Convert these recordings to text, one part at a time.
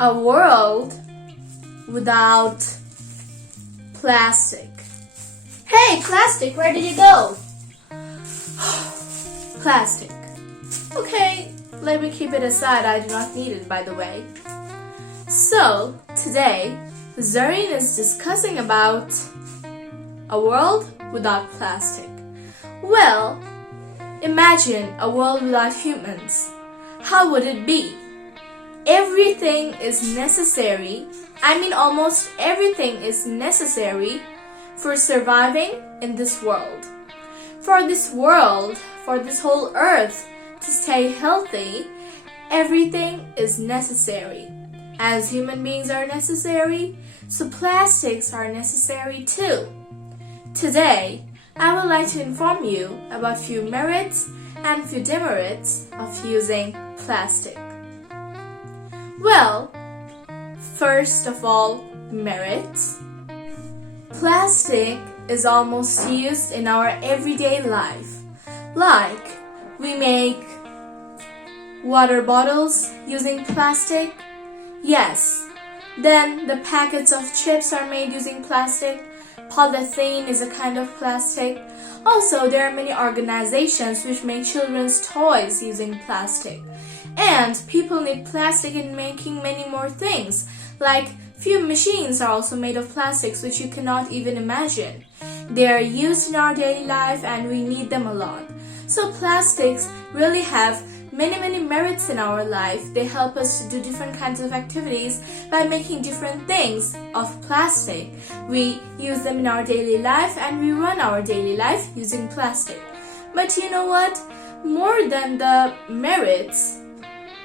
A world without plastic. Hey, plastic, where did you go? Plastic. Okay, let me keep it aside. I do not need it, by the way. So, today, Zareen is discussing about a world without plastic. Well, imagine a world without humans. How would it be? Everything is necessary. Almost everything is necessary for surviving in this world. For this world, for this whole earth to stay healthy, everything is necessary. As human beings are necessary, so plastics are necessary too. Today, I would like to inform you about few merits and few demerits of using plastic. Well, first of all, merits. Plastic is almost used in our everyday life. Like, we make water bottles using plastic. Yes. Then the packets of chips are made using plastic. Polythene is a kind of plastic. Also, there are many organizations which make children's toys using plastic. And people need plastic in making many more things. Like, few machines are also made of plastics which you cannot even imagine. They are used in our daily life and we need them a lot. So plastics really have many merits in our life. They help us to do different kinds of activities by making different things of plastic. We use them in our daily life and we run our daily life using plastic. But you know what? More than the merits,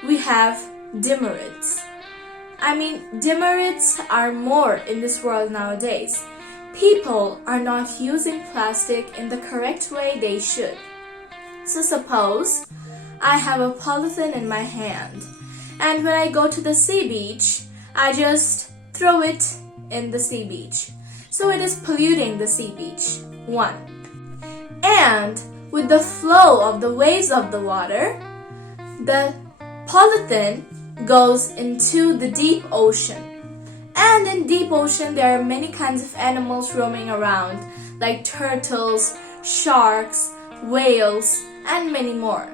we have demerits. Demerits are more in this world nowadays. People are not using plastic in the correct way they should. So suppose I have a polythene in my hand, and when I go to the sea beach, I just throw it in the sea beach. So it is polluting the sea beach. 1. And with the flow of the waves of the water, the polythene goes into the deep ocean. And in deep ocean, there are many kinds of animals roaming around, like turtles, sharks, whales, and many more.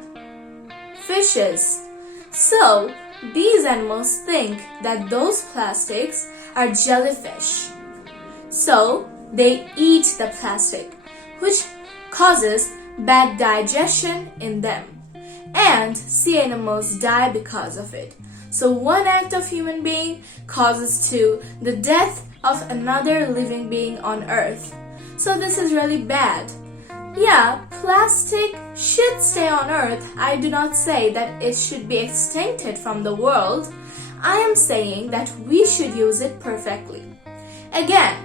Fishes. So, these animals think that those plastics are jellyfish. So, they eat the plastic, which causes bad digestion in them. And sea animals die because of it. So one act of human being causes to the death of another living being on earth. So this is really bad. Yeah, plastic should stay on earth. I do not say that it should be extincted from the world. I am saying that we should use it perfectly. Again,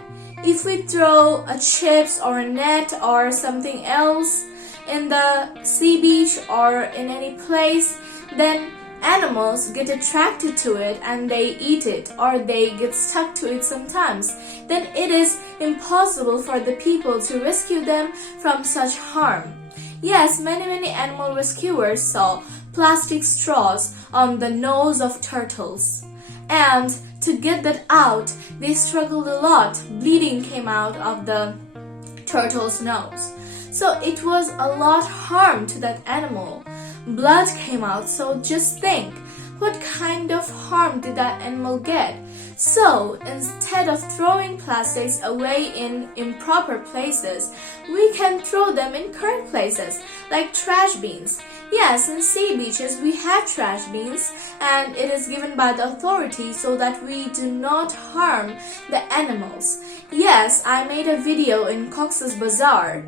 if we throw a chips or a net or something else in the sea beach or in any place, then animals get attracted to it and they eat it, or they get stuck to it sometimes. Then it is impossible for the people to rescue them from such harm. Yes, many animal rescuers saw plastic straws on the nose of turtles. And to get that out, they struggled a lot. Bleeding came out of the turtle's nose. So it was a lot harm to that animal. Blood came out, so just think, what kind of harm did that animal get? So instead of throwing plastics away in improper places, we can throw them in correct places, like trash bins. Yes, in sea beaches we have trash bins, and it is given by the authority so that we do not harm the animals. Yes, I made a video in Cox's Bazar,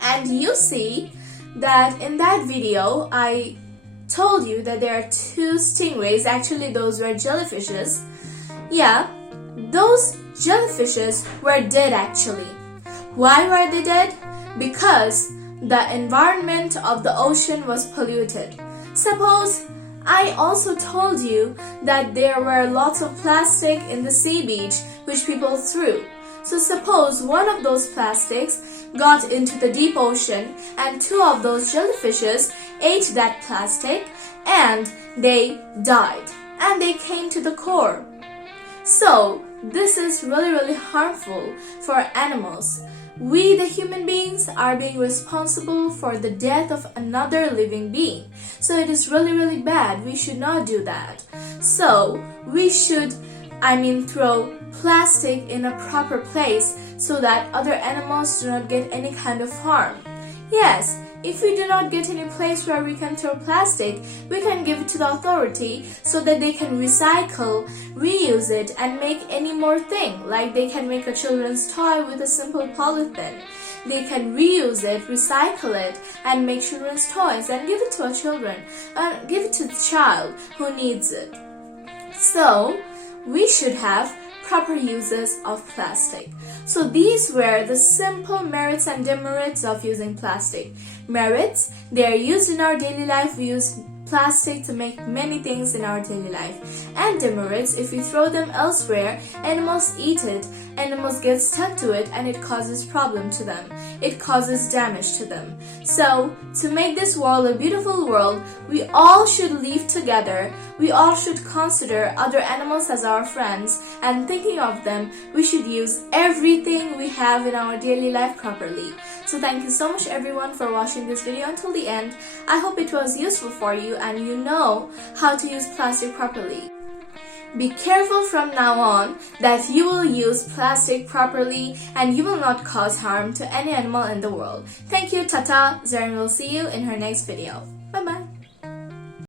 and you see that in that video I told you that there are 2 stingrays. Actually, those were jellyfishes. Yeah, those jellyfishes were dead actually. Why were they dead? Because the environment of the ocean was polluted. Suppose I also told you that there were lots of plastic in the sea beach which people threw. So suppose one of those plastics got into the deep ocean and 2 of those jellyfishes ate that plastic and they died. and they came to the core. So this is really harmful for animals. We, the human beings, are being responsible for the death of another living being. So it is really bad. We should not do that. So we should, throw plastic in a proper place so that other animals do not get any kind of harm. Yes, if we do not get any place where we can throw plastic, we can give it to the authority so that they can recycle, reuse it, and make any more thing. Like they can make a children's toy with a simple polythene. They can reuse it, recycle it, and make children's toys and give it to our children, give it to the child who needs it. So we should have proper uses of plastic. So these were the simple merits and demerits of using plastic. Merits, they are used in our daily life. We use plastic to make many things in our daily life. And demerits, if we throw them elsewhere, animals eat it, animals get stuck to it, and it causes problem to them. It causes damage to them. So, to make this world a beautiful world, we all should live together. We all should consider other animals as our friends, and thinking of them, we should use everything we have in our daily life properly. So thank you so much everyone for watching this video until the end. I hope it was useful for you and you know how to use plastic properly. Be careful from now on that you will use plastic properly and you will not cause harm to any animal in the world. Thank you, Tata. Zaren will see you in her next video. Bye bye.